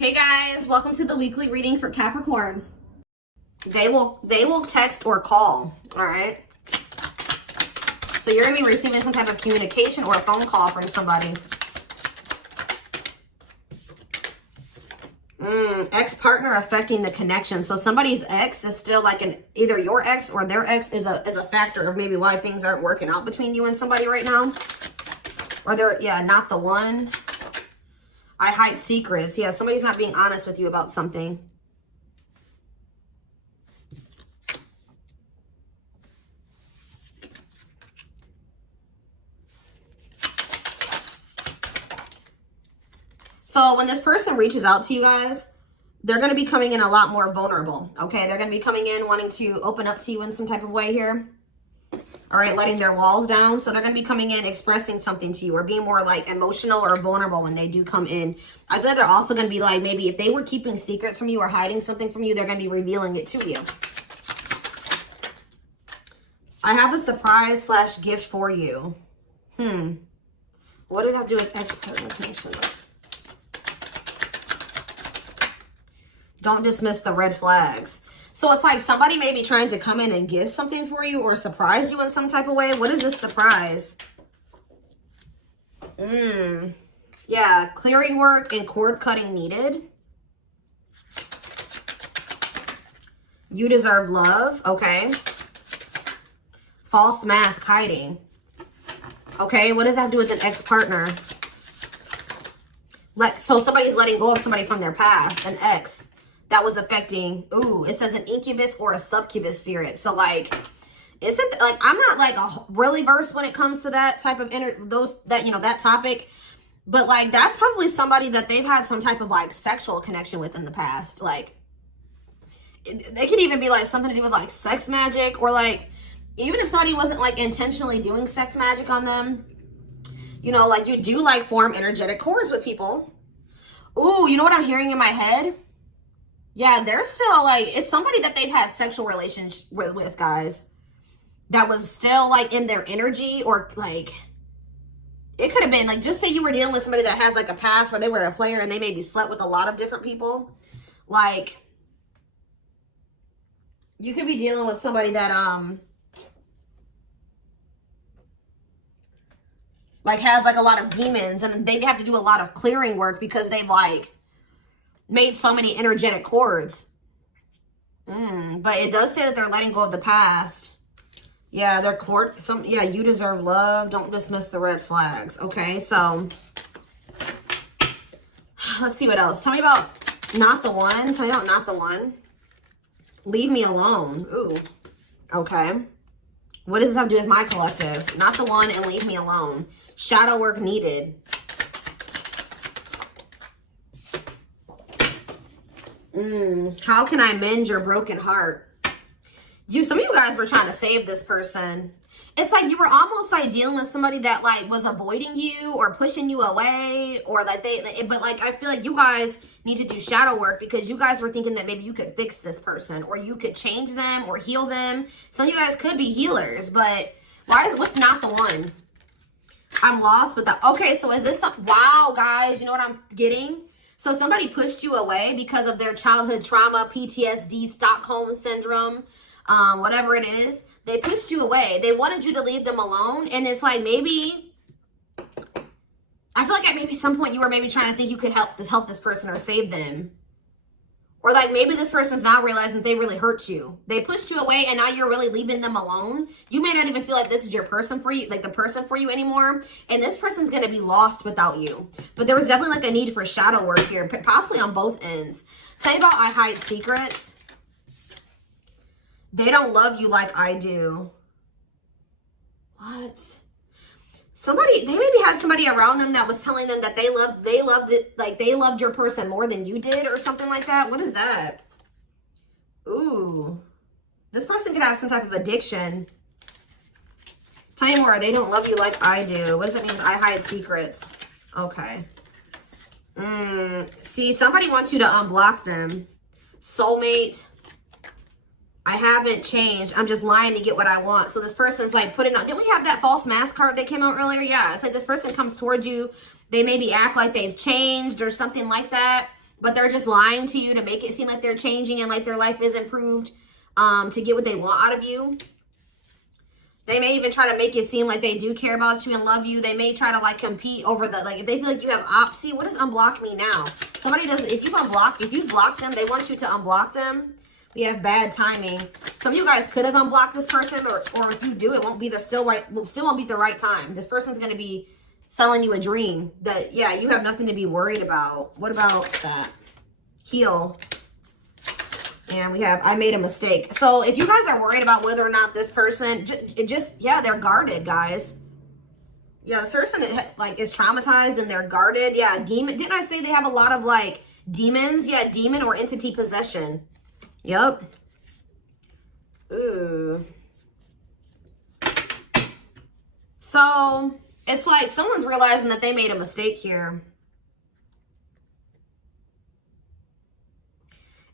Hey guys, welcome to the weekly reading for Capricorn. They will text or call, all right? So you're going to be receiving some type of communication or a phone call from somebody. Ex-partner affecting the connection. So somebody's ex is still like either your ex or their ex is a factor of maybe why things aren't working out between you and somebody right now. Or they're, yeah, not the one. I hide secrets. Yeah, somebody's not being honest with you about something. So when this person reaches out to you guys, they're going to be coming in a lot more vulnerable, okay? They're going to be coming in wanting to open up to you in some type of way here. All right, letting their walls down. So they're going to be coming in, expressing something to you or being more like emotional or vulnerable when they do come in. I feel like they're also going to be like, maybe if they were keeping secrets from you or hiding something from you, they're going to be revealing it to you. I have a surprise / gift for you. What does that have to do with ex-partner connection? Don't dismiss the red flags. So it's like somebody may be trying to come in and give something for you or surprise you in some type of way. What is this surprise? Yeah, clearing work and cord cutting needed. You deserve love. Okay. False mask hiding. Okay, what does that have to do with an ex-partner? So somebody's letting go of somebody from their past, an ex. That was affecting, it says an incubus or a succubus spirit. So like, isn't like, I'm not like really versed when it comes to that type of that topic, but like, that's probably somebody that they've had some type of like sexual connection with in the past. Like they could even be like something to do with like sex magic, or like, even if somebody wasn't like intentionally doing sex magic on them, you know, like you do like form energetic cords with people. Ooh, you know what I'm hearing in my head? Yeah, they're still like, it's somebody that they've had sexual relations with, guys. That was still like in their energy, or like, it could have been like, just say you were dealing with somebody that has like a past where they were a player and they maybe slept with a lot of different people. Like, you could be dealing with somebody that, like has like a lot of demons, and they have to do a lot of clearing work because they've like made so many energetic cords. But it does say that they're letting go of the past. Yeah, they're yeah, you deserve love. Don't dismiss the red flags. Okay, so let's see what else. Tell me about not the one. Tell me about not the one. Leave me alone. Ooh. Okay. What does this have to do with my collective? Not the one and leave me alone. Shadow work needed. How can I mend your broken heart? Some of you guys were trying to save this person. It's like you were almost like dealing with somebody that like was avoiding you or pushing you away, or like but like I feel like you guys need to do shadow work because you guys were thinking that maybe you could fix this person or you could change them or heal them. Some of you guys could be healers, but what's not the one? I'm lost with that. Okay, so is this wow, guys, you know what I'm getting? So somebody pushed you away because of their childhood trauma, PTSD, Stockholm syndrome, whatever it is. They pushed you away. They wanted you to leave them alone. And it's like, maybe, I feel like at maybe some point you were maybe trying to think you could help this person or save them. Or like maybe this person's now realizing that they really hurt you. They pushed you away and now you're really leaving them alone. You may not even feel like this is your person for you, like the person for you anymore. And this person's going to be lost without you. But there was definitely like a need for shadow work here, possibly on both ends. Tell you about I hide secrets. They don't love you like I do. What? They maybe had somebody around them that was telling them that they loved your person more than you did or something like that. What is that? Ooh. This person could have some type of addiction. Tell me more. They don't love you like I do. What does that mean? I hide secrets. Okay. See, somebody wants you to unblock them. Soulmate. I haven't changed. I'm just lying to get what I want. So this person's like putting on. Didn't we have that false mask card that came out earlier? Yeah. It's like this person comes towards you. They maybe act like they've changed or something like that. but they're just lying to you to make it seem like they're changing and like their life is improved, to get what they want out of you. They may even try to make it seem like they do care about you and love you. They may try to like compete over the, like if they feel like you have see, what does unblock me now? Somebody does, if you block them, they want you to unblock them. We have bad timing. Some of you guys could have unblocked this person, or if you do, it won't be the still won't be the right time. This person's going to be selling you a dream that, yeah, you have nothing to be worried about. What about that? Heal. And we have, I made a mistake. So if you guys are worried about whether or not this person, yeah, they're guarded, guys. Yeah, this person like is traumatized and they're guarded. Yeah, demon. Didn't I say they have a lot of like demons? Yeah, demon or entity possession. Yep. Ooh. So it's like someone's realizing that they made a mistake here.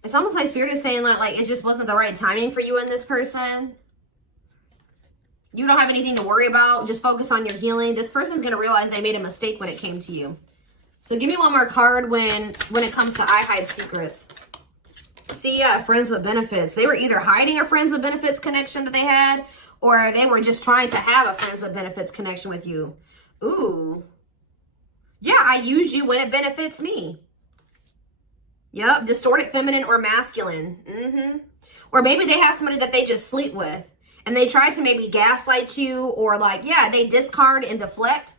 It's almost like Spirit is saying like it just wasn't the right timing for you and this person. You don't have anything to worry about. Just focus on your healing. This person's going to realize they made a mistake when it came to you. So give me one more card when it comes to I hide secrets. See, yeah, friends with benefits. They were either hiding a friends with benefits connection that they had, or they were just trying to have a friends with benefits connection with you. Ooh. Yeah, I use you when it benefits me. Yep, distorted feminine or masculine. Or maybe they have somebody that they just sleep with and they try to maybe gaslight you, or like, yeah, they discard and deflect.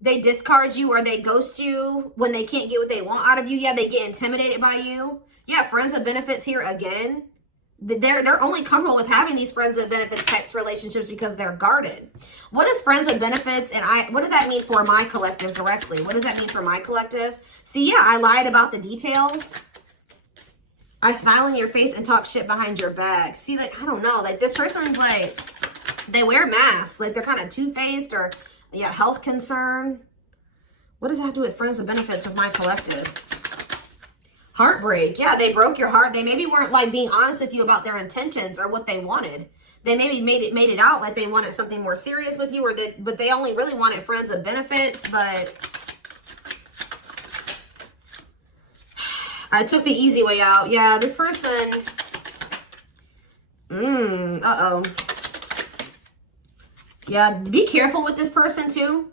They discard you or they ghost you when they can't get what they want out of you. Yeah, they get intimidated by you. Yeah, friends with benefits here again. They're only comfortable with having these friends with benefits types relationships because they're guarded. What is friends with benefits, and what does that mean for my collective directly? What does that mean for my collective? See, yeah, I lied about the details. I smile in your face and talk shit behind your back. See, like, I don't know, like this person's like, they wear masks, like they're kind of two-faced, or yeah, health concern. What does that have to do with friends with benefits with my collective? Heartbreak. Yeah, they broke your heart. They maybe weren't like being honest with you about their intentions or what they wanted. They maybe made it out like they wanted something more serious with you, or but they only really wanted friends with benefits. But I took the easy way out. Yeah, this person. Uh-oh. Yeah, be careful with this person too.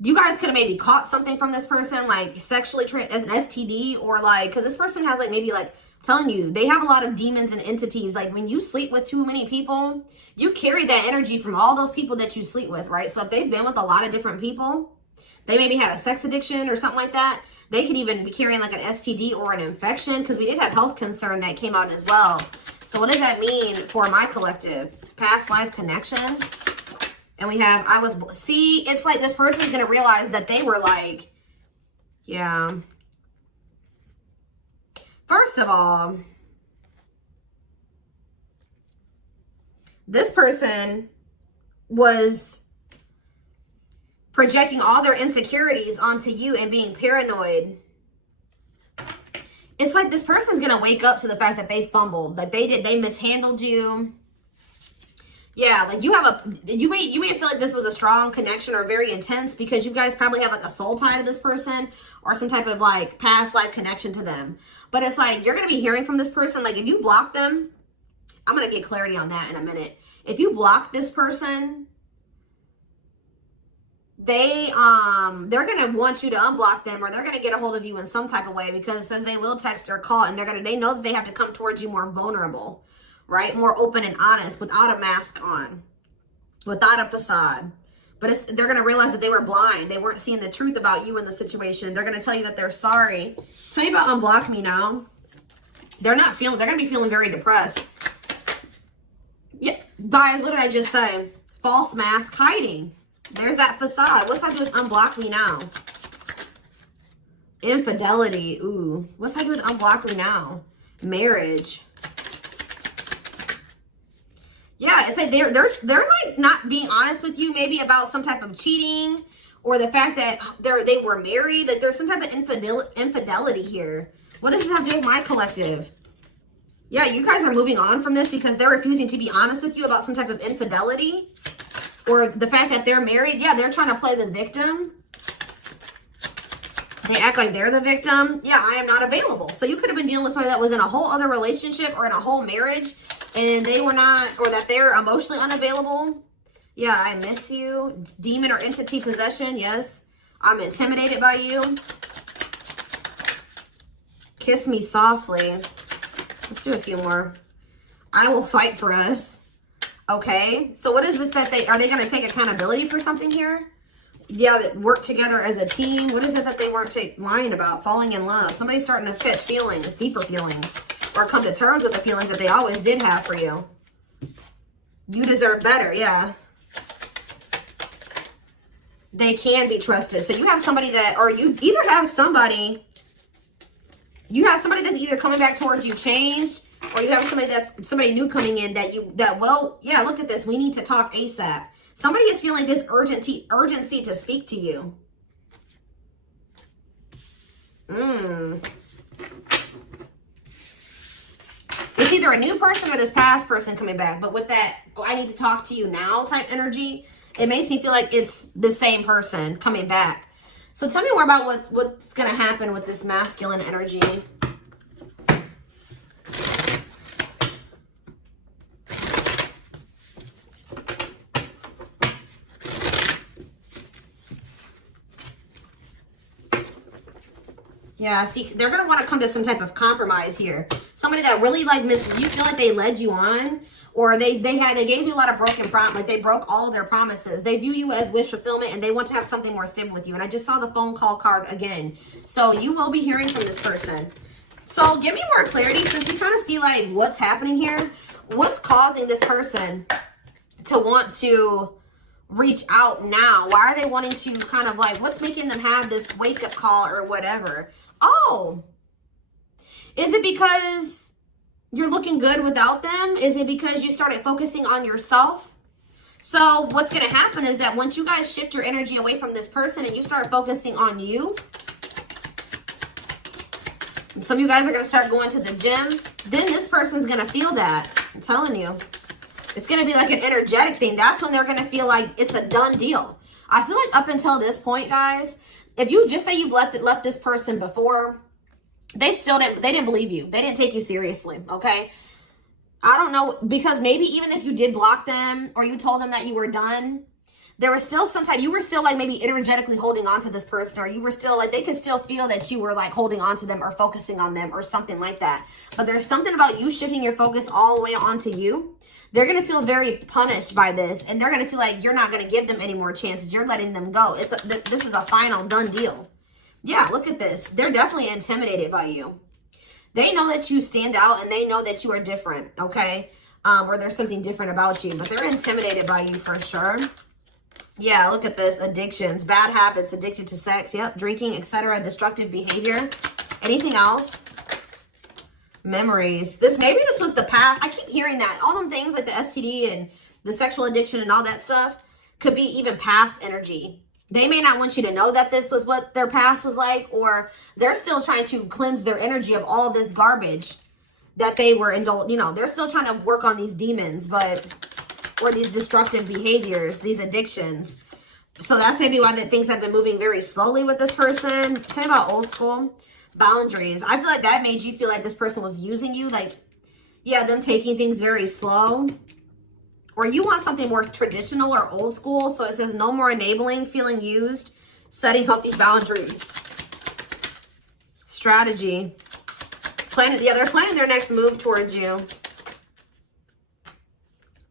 You guys could have maybe caught something from this person, like sexually as an STD, or like, because this person has like maybe like, telling you, they have a lot of demons and entities. Like when you sleep with too many people, you carry that energy from all those people that you sleep with, right? So if they've been with a lot of different people, they maybe had a sex addiction or something like that. They could even be carrying like an STD or an infection, because we did have health concern that came out as well. So what does that mean for my collective? Past life connection. And we have, see, it's like this person's going to realize that they were like, yeah. First of all, this person was projecting all their insecurities onto you and being paranoid. It's like this person's going to wake up to the fact that they fumbled, that they mishandled you. Yeah, like you may feel like this was a strong connection or very intense because you guys probably have like a soul tie to this person or some type of like past life connection to them. But it's like you're going to be hearing from this person. Like if you block them, I'm going to get clarity on that in a minute. If you block this person, they're going to want you to unblock them, or they're going to get a hold of you in some type of way, because it says they will text or call, and they know that they have to come towards you more vulnerable. Right? More open and honest, without a mask on, without a facade. But they're going to realize that they were blind. They weren't seeing the truth about you in the situation. They're going to tell you that they're sorry. Tell you about unblock me now. They're going to be feeling very depressed. Yeah, guys, what did I just say? False mask hiding. There's that facade. What's happening with unblock me now? Infidelity. Ooh. What's happening with unblock me now? Marriage. Yeah, it's like they're like not being honest with you, maybe about some type of cheating, or the fact that they were married. That there's some type of infidelity here. What does this have to do with my collective? Yeah, you guys are moving on from this because they're refusing to be honest with you about some type of infidelity, or the fact that they're married. Yeah, they're trying to play the victim. They act like they're the victim. Yeah, I am not available. So you could have been dealing with somebody that was in a whole other relationship or in a whole marriage and they were not, or that they're emotionally unavailable. Yeah, I miss you. Demon or entity possession. Yes. I'm intimidated by you. Kiss me softly. Let's do a few more. I will fight for us. Okay. So what is this that are they going to take accountability for something here? Yeah, that work together as a team. What is it that they weren't lying about? Falling in love. Somebody's starting to catch feelings, deeper feelings, or come to terms with the feelings that they always did have for you. You deserve better. Yeah. They can be trusted. So you have somebody that, or you either have somebody, that's either coming back towards you changed, or you have somebody new coming in well, yeah, look at this. We need to talk ASAP. Somebody is feeling this urgency to speak to you. It's either a new person or this past person coming back. But with that, I need to talk to you now type energy, it makes me feel like it's the same person coming back. So tell me more about what's going to happen with this masculine energy. Yeah, see, they're going to want to come to some type of compromise here. Somebody that really you feel like they led you on, or they gave you a lot of broken promise, like they broke all of their promises. They view you as wish fulfillment and they want to have something more stable with you. And I just saw the phone call card again. So you will be hearing from this person. So give me more clarity since we kind of see like what's happening here. What's causing this person to want to reach out now? Why are they wanting to kind of like, what's making them have this wake up call or whatever? Oh, is it because you're looking good without them? Is it because you started focusing on yourself? So what's going to happen is that once you guys shift your energy away from this person and you start focusing on you, some of you guys are going to start going to the gym. Then this person's going to feel that. I'm telling you. It's going to be like an energetic thing. That's when they're going to feel like it's a done deal. I feel like up until this point, guys, if you just say you've left this person before, they didn't believe you. They didn't take you seriously, okay? I don't know, because maybe even if you did block them or you told them that you were done, there was still you were still like maybe energetically holding on to this person, or you were still like, they could still feel that you were like holding on to them or focusing on them or something like that. But there's something about you shifting your focus all the way onto you. They're going to feel very punished by this, and they're going to feel like you're not going to give them any more chances. You're letting them go. This is a final done deal. Yeah, look at this. They're definitely intimidated by you. They know that you stand out, and they know that you are different, okay? Or there's something different about you, but they're intimidated by you for sure. Yeah, look at this. Addictions, bad habits, addicted to sex, yep, drinking, etc., destructive behavior. Anything else? Memories. Maybe this was the past. I keep hearing that. All them things like the STD and the sexual addiction and all that stuff could be even past energy. They may not want you to know that this was what their past was like, or they're still trying to cleanse their energy of all this garbage that they were indulged. You know, they're still trying to work on these demons, or these destructive behaviors, these addictions. So that's maybe why things have been moving very slowly with this person. Tell me about old school. Boundaries. I feel like that made you feel like this person was using you, like, yeah, them taking things very slow. Or you want something more traditional or old school. So it says no more enabling, feeling used, setting up these boundaries. Strategy. They're planning their next move towards you.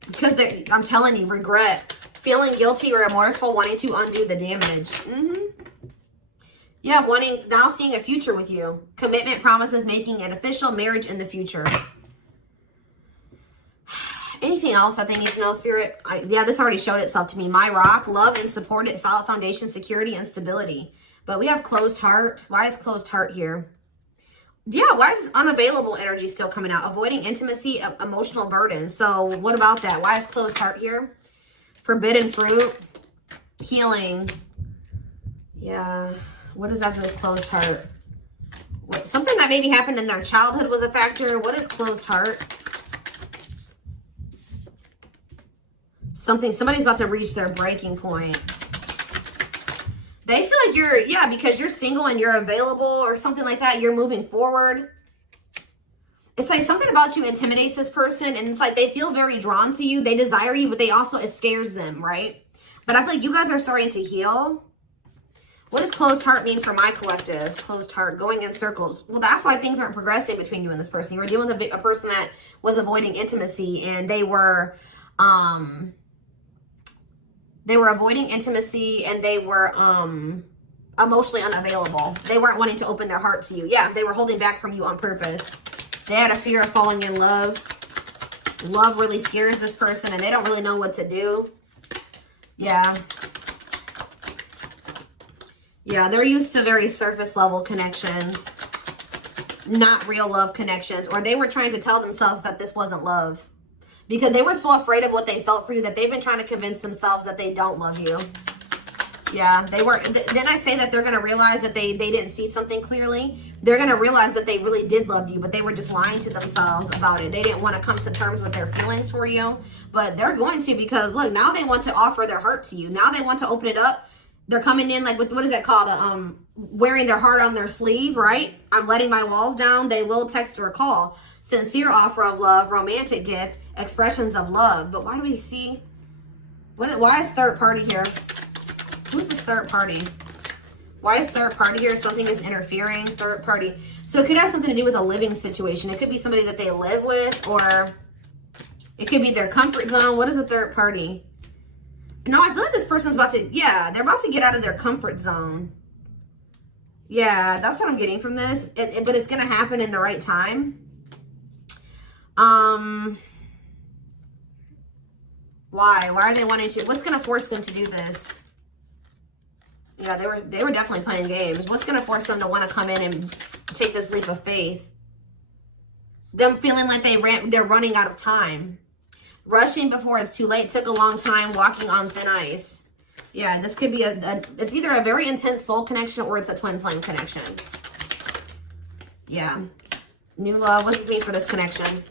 Because I'm telling you, regret. Feeling guilty or remorseful, wanting to undo the damage. Yeah, now seeing a future with you. Commitment, promises, making an official marriage in the future. Anything else that they need to know, Spirit? Yeah, this already showed itself to me. My rock, love and support it, solid foundation, security, and stability. But we have closed heart. Why is closed heart here? Yeah, why is unavailable energy still coming out? Avoiding intimacy, emotional burden. So what about that? Why is closed heart here? Forbidden fruit, healing. Yeah. What does that do with closed heart? Something that maybe happened in their childhood was a factor. What is closed heart? Somebody's about to reach their breaking point. They feel like you're, yeah, because you're single and you're available or something like that. You're moving forward. It's like something about you intimidates this person, and it's like they feel very drawn to you. They desire you, but they also, it scares them, right? But I feel like you guys are starting to heal. What does closed heart mean for my collective? Closed heart, going in circles. Well, that's why things aren't progressing between you and this person. You were dealing with a person that was avoiding intimacy, and they were avoiding intimacy, and they were emotionally unavailable. They weren't wanting to open their heart to you. Yeah, they were holding back from you on purpose. They had a fear of falling in love. Love really scares this person, and they don't really know what to do. Yeah. Yeah, they're used to very surface level connections, not real love connections. Or they were trying to tell themselves that this wasn't love, because they were so afraid of what they felt for you that they've been trying to convince themselves that they don't love you. Yeah, they were. Then I say that they're going to realize that they didn't see something clearly. They're going to realize that they really did love you, but they were just lying to themselves about it. They didn't want to come to terms with their feelings for you, but they're going to, because look, now they want to offer their heart to you. Now they want to open it up. They're coming in like with, what is that called? Wearing their heart on their sleeve, right? I'm letting my walls down. They will text or call. Sincere offer of love, romantic gift, expressions of love. But why do we see, why is third party here? Who's this third party? Why is third party here? Something is interfering. Third party. So it could have something to do with a living situation. It could be somebody that they live with, or it could be their comfort zone. What is a third party? No, I feel like this person's about to, yeah, they're about to get out of their comfort zone. Yeah, that's what I'm getting from this. But it's going to happen in the right time. Why? Why are they wanting to? What's going to force them to do this? Yeah, they were definitely playing games. What's going to force them to want to come in and take this leap of faith? Them feeling like they're running out of time. Rushing before it's too late. Took a long time. Walking on thin ice. Yeah, this could be it's either a very intense soul connection or it's a twin flame connection. Yeah. New love. What does this mean for this connection?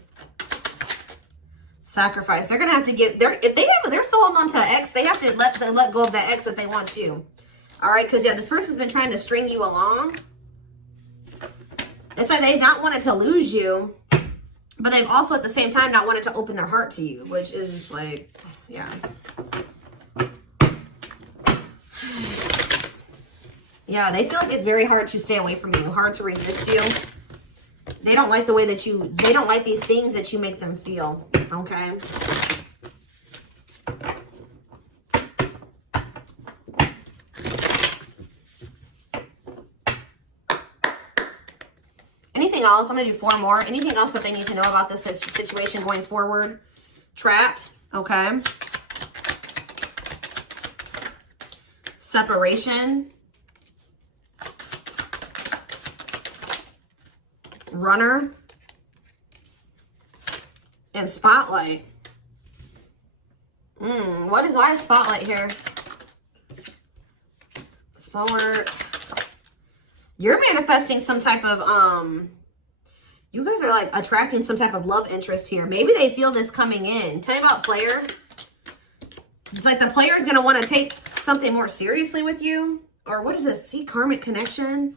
Sacrifice. They're going to have to give, if they're still holding on to an ex, they have to let go of that ex if they want to. All right, because, yeah, this person's been trying to string you along. It's like they've not wanted to lose you, but they've also, at the same time, not wanted to open their heart to you, which is just like, yeah. Yeah, they feel like it's very hard to stay away from you, hard to resist you. They don't like the way that they don't like these things that you make them feel, okay? Anything else? I'm going to do 4 more. Anything else that they need to know about this situation going forward? Trapped. Okay. Separation. Runner. And spotlight. Why is spotlight here? Spell work. You're manifesting some type of, you guys are like attracting some type of love interest here. Maybe they feel this coming in. Tell me about player. It's like the player is going to want to take something more seriously with you. Or what is this? See, karmic connection.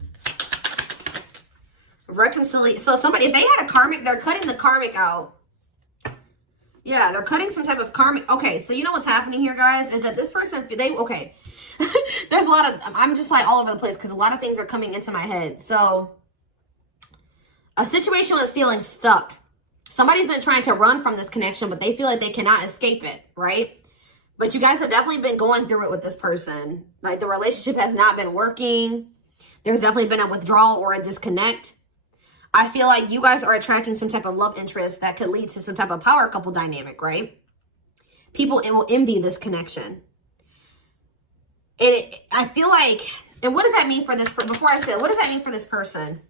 Reconciliation. So somebody, if they had a karmic, they're cutting the karmic out. Yeah, they're cutting some type of karmic. Okay, so you know what's happening here, guys, is that this person, okay. There's a lot of, I'm just like all over the place because a lot of things are coming into my head. So a situation was feeling stuck. Somebody's been trying to run from this connection, but they feel like they cannot escape it, right? But you guys have definitely been going through it with this person. Like the relationship has not been working. There's definitely been a withdrawal or a disconnect. I feel like you guys are attracting some type of love interest that could lead to some type of power couple dynamic, right? People will envy this connection. And I feel like, and what does that mean for this, before I say it, what does that mean for this person?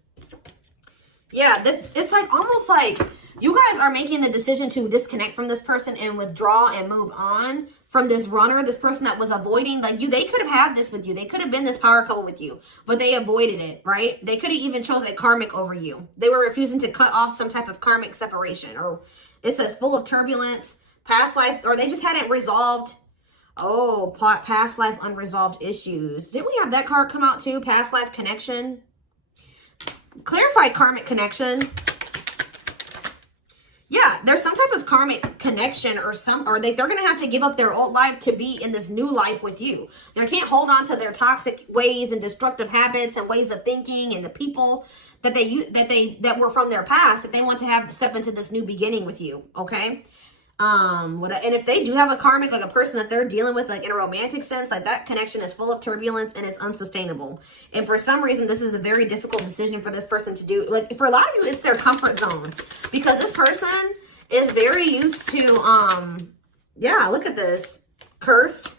Yeah, it's like almost like you guys are making the decision to disconnect from this person and withdraw and move on from this runner, this person that was avoiding, like they could have had this with you. They could have been this power couple with you, but they avoided it, right? They could have even chose a karmic over you. They were refusing to cut off some type of karmic separation, or it says full of turbulence, past life, or they just hadn't resolved Oh, past life unresolved issues. Didn't we have that card come out too? Past life connection. Clarify karmic connection. Yeah, there's some type of karmic connection or they're going to have to give up their old life to be in this new life with you. They can't hold on to their toxic ways and destructive habits and ways of thinking and the people that were from their past that they want to step into this new beginning with you, okay? And if they do have a karmic, like a person that they're dealing with, like in a romantic sense, like that connection is full of turbulence and it's unsustainable. And for some reason, this is a very difficult decision for this person to do. Like for a lot of you, it's their comfort zone because this person is very used to, yeah, look at this. Cursed.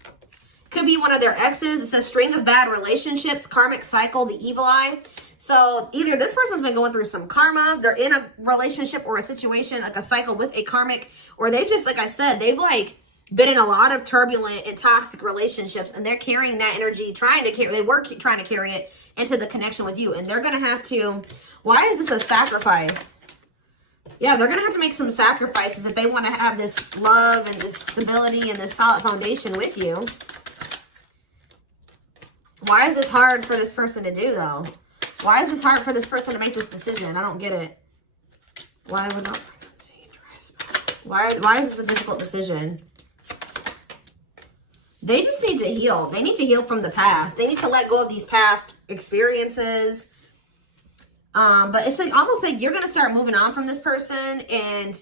Could be one of their exes. It says string of bad relationships, karmic cycle, the evil eye. So either this person's been going through some karma, they're in a relationship or a situation, like a cycle with a karmic, or they just, like I said, they've like been in a lot of turbulent and toxic relationships and they're carrying that energy, trying to carry it into the connection with you. And they're going to have to, why is this a sacrifice? Yeah, they're going to have to make some sacrifices if they want to have this love and this stability and this solid foundation with you. Why is this hard for this person to do though? Why is this hard for this person to make this decision? I don't get it. Why would not? Why is this a difficult decision? They just need to heal. They need to heal from the past. They need to let go of these past experiences. But it's like almost like you're gonna start moving on from this person and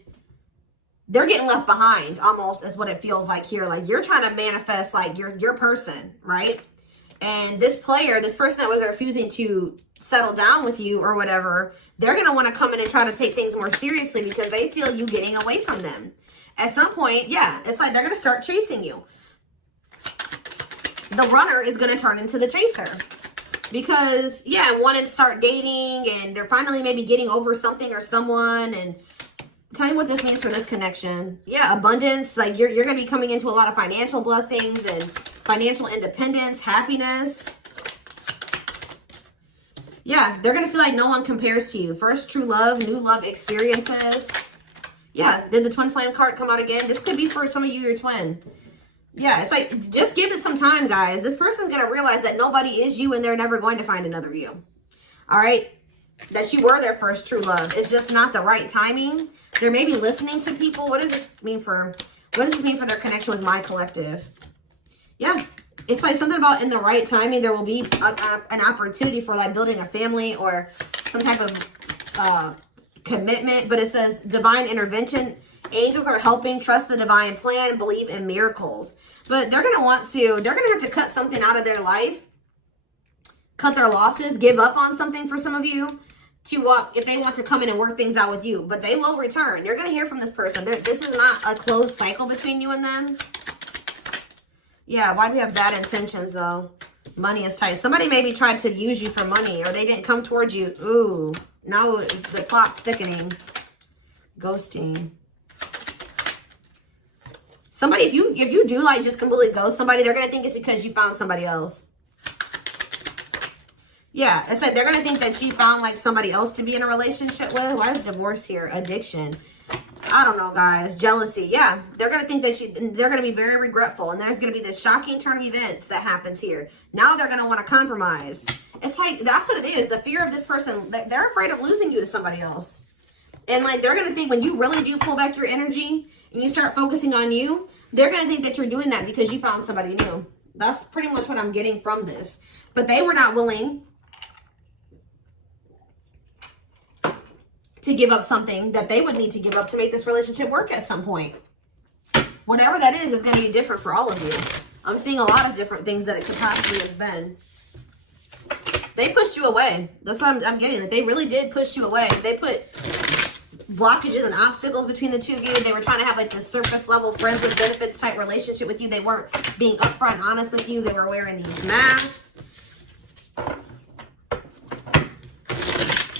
they're getting left behind almost is what it feels like here. Like you're trying to manifest like your person, right? And this person that was refusing to settle down with you or whatever, they're going to want to come in and try to take things more seriously because they feel you getting away from them. At some point, yeah, it's like they're going to start chasing you. The runner is going to turn into the chaser because, yeah, want to start dating and they're finally maybe getting over something or someone. And tell me what this means for this connection. Yeah, abundance. Like you're going to be coming into a lot of financial blessings and financial independence, happiness. Yeah, they're going to feel like no one compares to you. First true love, new love experiences. Yeah, did the twin flame card come out again? This could be for some of you, your twin. Yeah, it's like, just give it some time, guys. This person's going to realize that nobody is you and they're never going to find another you. All right? That you were their first true love. It's just not the right timing. They're maybe listening to people. What does this mean for their connection with my collective? Yeah. It's like something about in the right timing, there will be an opportunity for like building a family or some type of commitment. But it says divine intervention. Angels are helping. Trust the divine plan. Believe in miracles. But they're going to have to cut something out of their life. Cut their losses. Give up on something for some of you. If they want to come in and work things out with you. But they will return. You're going to hear from this person. This is not a closed cycle between you and them. Yeah, why do we have bad intentions, though? Money is tight. Somebody maybe tried to use you for money, or they didn't come towards you. Ooh, now the plot's thickening. Ghosting. Somebody, if you do, like, just completely ghost somebody, they're going to think it's because you found somebody else. Yeah, it's like they're going to think that you found, like, somebody else to be in a relationship with. Why is divorce here? Addiction. I don't know, guys. Jealousy. Yeah, they're going to think that they're going to be very regretful. And there's going to be this shocking turn of events that happens here. Now they're going to want to compromise. It's like, that's what it is. The fear of this person, they're afraid of losing you to somebody else. And like, they're going to think when you really do pull back your energy and you start focusing on you, they're going to think that you're doing that because you found somebody new. That's pretty much what I'm getting from this. But they were not willing to give up something that they would need to give up to make this relationship work at some point. Whatever that is going to be different for all of you. I'm seeing a lot of different things that it could possibly have been. They pushed you away. That's what I'm getting. That they really did push you away. They put blockages and obstacles between the two of you. They were trying to have like this surface level friends with benefits type relationship with you. They weren't being upfront and honest with you. They were wearing these masks.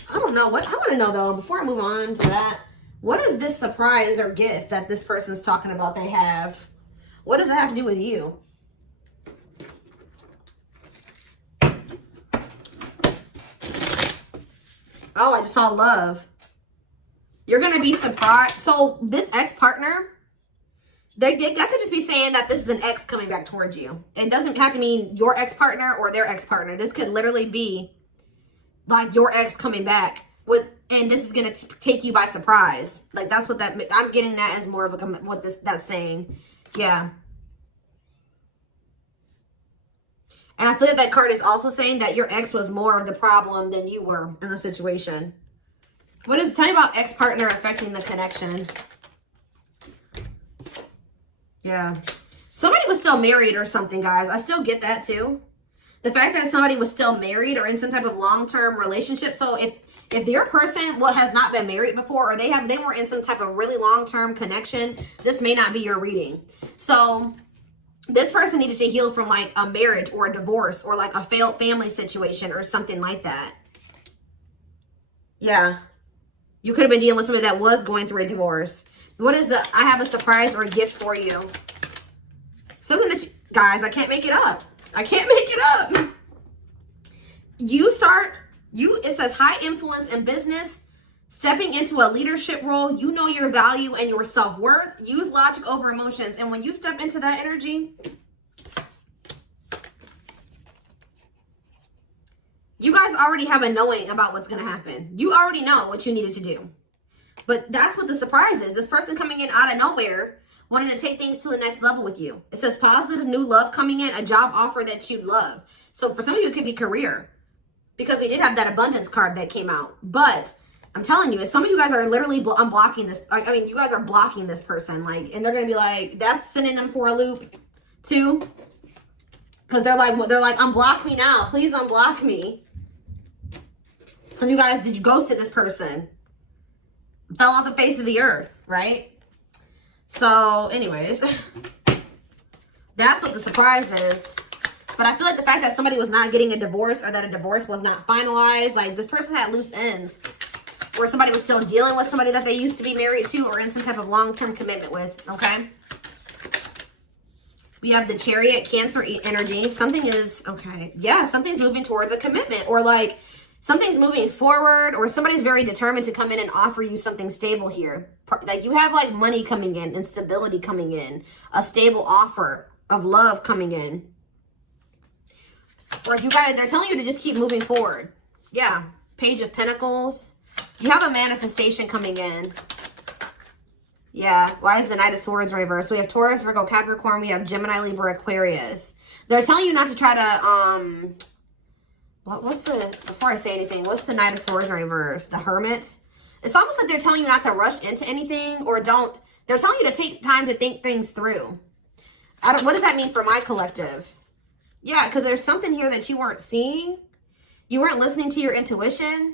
I don't know what I want to know though, before I move on to that, what is this surprise or gift that this person's talking about they have? What does it have to do with you? Oh, I just saw love. You're going to be surprised. So this ex-partner That could just be saying that this is an ex coming back towards you. It doesn't have to mean your ex-partner or their ex-partner. This could literally be like your ex coming back with, and this is going to take you by surprise. Like that's what that, I'm getting that as more of a, what that's saying. Yeah. And I feel like that card is also saying that your ex was more of the problem than you were in the situation. What is, tell me about ex-partner affecting the connection. Yeah. Somebody was still married or something, guys. I still get that too. The fact that somebody was still married or in some type of long-term relationship. So if their person has not been married before, or they were in some type of really long-term connection, this may not be your reading. So this person needed to heal from like a marriage or a divorce or like a failed family situation or something like that. Yeah. You could have been dealing with somebody that was going through a divorce. What is the, I have a surprise or a gift for you. Something that you, guys, I can't make it up. I can't make it up. It says high influence in business, stepping into a leadership role. You know your value and your self-worth. Use logic over emotions. And when you step into that energy, you guys already have a knowing about what's going to happen. You already know what you needed to do. But that's what the surprise is. This person coming in out of nowhere, wanting to take things to the next level with you. It says positive new love coming in, a job offer that you love. So for some of you, it could be career, because we did have that abundance card that came out. But I'm telling you, some of you guys are literally unblocking this. I mean, you guys are blocking this person, like, and they're gonna be like, that's sending them for a loop too, because they're like, unblock me now, please unblock me. Some of you guys, did you ghosted this person? Fell off the face of the earth, right? So anyways, that's what the surprise is. But I feel like the fact that somebody was not getting a divorce, or that a divorce was not finalized, like this person had loose ends, or somebody was still dealing with somebody that they used to be married to or in some type of long-term commitment with, okay? We have the Chariot, Cancer energy. Something is, okay, yeah, something's moving towards a commitment, or like something's moving forward, or somebody's very determined to come in and offer you something stable here. Like you have like money coming in and stability coming in, a stable offer of love coming in. Or if you guys, they're telling you to just keep moving forward. Yeah, Page of Pentacles. You have a manifestation coming in. Yeah, why is the Knight of Swords reversed? So we have Taurus, Virgo, Capricorn. We have Gemini, Libra, Aquarius. They're telling you not to try to, before I say anything, what's the Knight of Swords reversed? The Hermit. It's almost like they're telling you not to rush into anything, or they're telling you to take time to think things through. What does that mean for my collective? Yeah, because there's something here that you weren't seeing. You weren't listening to your intuition,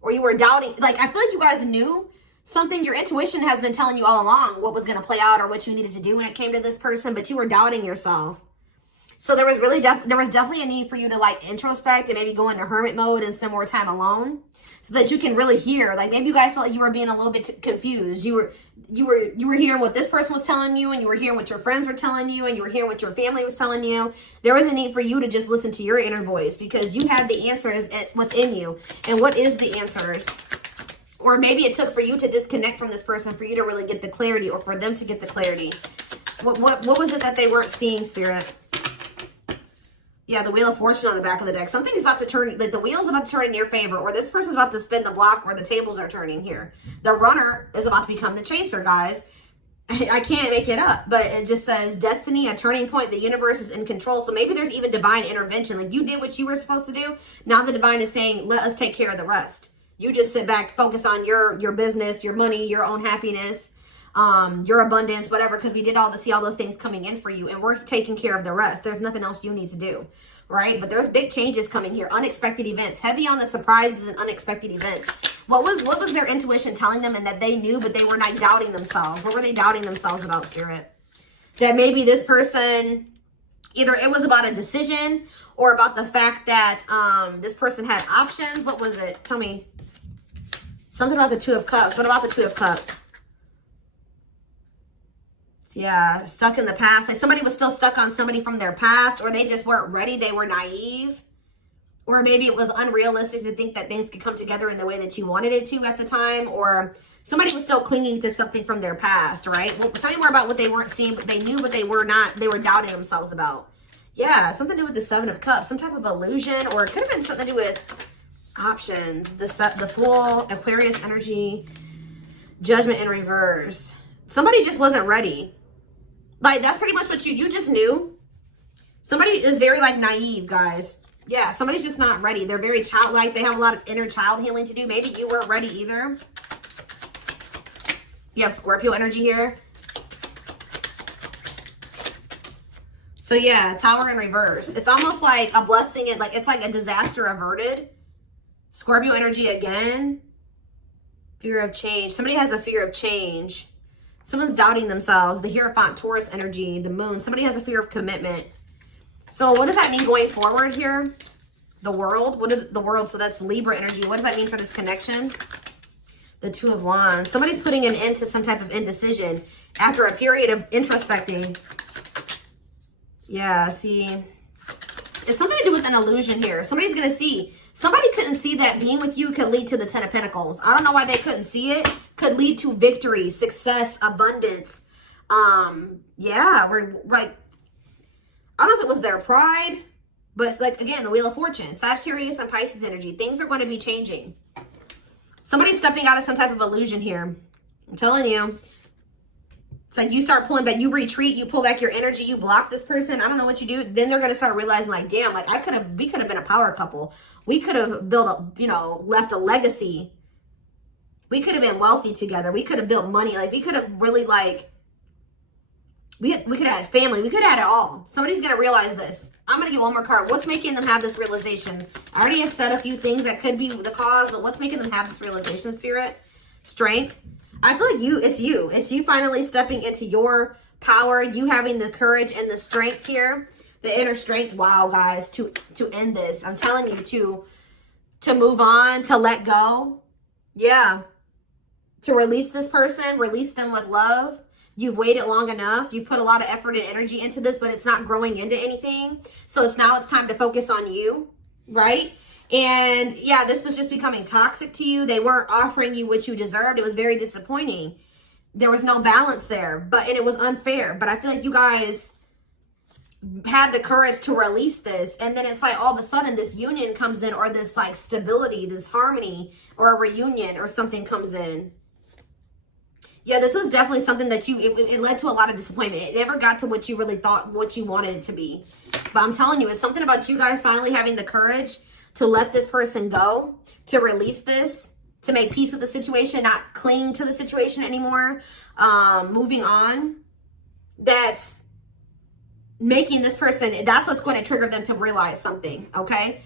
or you were doubting. Like, I feel like you guys knew something. Your intuition has been telling you all along what was going to play out or what you needed to do when it came to this person, but you were doubting yourself. So there was definitely a need for you to like introspect and maybe go into hermit mode and spend more time alone, so that you can really hear. Like maybe you guys felt like you were being a little bit confused. You were hearing what this person was telling you, and you were hearing what your friends were telling you, and you were hearing what your family was telling you. There was a need for you to just listen to your inner voice, because you had the answers within you. And what is the answers? Or maybe it took for you to disconnect from this person for you to really get the clarity, or for them to get the clarity. What was it that they weren't seeing, Spirit? Yeah, the Wheel of Fortune on the back of the deck. Something's about to turn, like the wheel's about to turn in your favor, or this person's about to spin the block, or the tables are turning here. The runner is about to become the chaser, guys. I can't make it up, but it just says destiny, a turning point. The universe is in control. So maybe there's even divine intervention. Like you did what you were supposed to do. Now the divine is saying, let us take care of the rest. You just sit back, focus on your business, your money, your own happiness, your abundance, whatever, because we did see all those things coming in for you, and we're taking care of the rest. There's nothing else you need to do, right? But there's big changes coming here, unexpected events, heavy on the surprises and unexpected events. What was their intuition telling them, and that they knew, but they were not doubting themselves? What were they doubting themselves about, Spirit? That maybe this person, either it was about a decision, or about the fact that this person had options. What was it? Tell me. Something about the Two of Cups. What about the Two of Cups? Yeah, stuck in the past. Like somebody was still stuck on somebody from their past, or they just weren't ready. They were naive, Or maybe it was unrealistic to think that things could come together in the way that you wanted it to at the time. Or somebody was still clinging to something from their past, right? Well, tell me more about what they weren't seeing, but they knew, but they were not. They were doubting themselves about. Yeah, something to do with the Seven of Cups. Some type of illusion, or it could have been something to do with options. The Fool, Aquarius energy, Judgment in reverse. Somebody just wasn't ready. Like, that's pretty much what you just knew. Somebody is very, like, naive, guys. Yeah, somebody's just not ready. They're very childlike. They have a lot of inner child healing to do. Maybe you weren't ready either. You have Scorpio energy here. So yeah, Tower in reverse. It's almost like a blessing. It's like a disaster averted. Scorpio energy again. Fear of change. Somebody has a fear of change. Someone's doubting themselves. The Hierophant, Taurus energy, the moon. Somebody has a fear of commitment. So what does that mean going forward here? The world. What is the world? So that's Libra energy. What does that mean for this connection? The Two of Wands. Somebody's putting an end to some type of indecision after a period of introspecting. Yeah, see. It's something to do with an illusion here. Somebody's going to see. Somebody couldn't see that being with you could lead to the Ten of Pentacles. I don't know why they couldn't see it. Could lead to victory, success, abundance. Yeah, we're like, I don't know if it was their pride, but it's like, again, the Wheel of Fortune. Sagittarius and Pisces energy. Things are going to be changing. Somebody's stepping out of some type of illusion here. I'm telling you. It's like you start pulling back, you retreat, you pull back your energy, you block this person. I don't know what you do. Then they're going to start realizing, like, damn, like we could have been a power couple. We could have built a, left a legacy. We could have been wealthy together. We could have built money. Like, we could have really, like, we could have had family. We could have had it all. Somebody's going to realize this. I'm going to get one more card. What's making them have this realization? I already have said a few things that could be the cause, but what's making them have this realization, Spirit? Strength. I feel like it's you. It's you finally stepping into your power. You having the courage and the strength here. The inner strength. Wow, guys, to end this. I'm telling you, to move on, to let go. Yeah. To release this person, release them with love. You've waited long enough. You've put a lot of effort and energy into this, but it's not growing into anything. So it's time to focus on you, right? And yeah, this was just becoming toxic to you. They weren't offering you what you deserved. It was very disappointing. There was no balance there, and it was unfair. But I feel like you guys had the courage to release this. And then it's like all of a sudden this union comes in, or this like stability, this harmony, or a reunion or something comes in. Yeah, this was definitely something that it led to a lot of disappointment. It never got to what you really thought, what you wanted it to be. But I'm telling you, it's something about you guys finally having the courage to let this person go, to release this, to make peace with the situation, not cling to the situation anymore, moving on. That's making this person, that's what's going to trigger them to realize something, okay?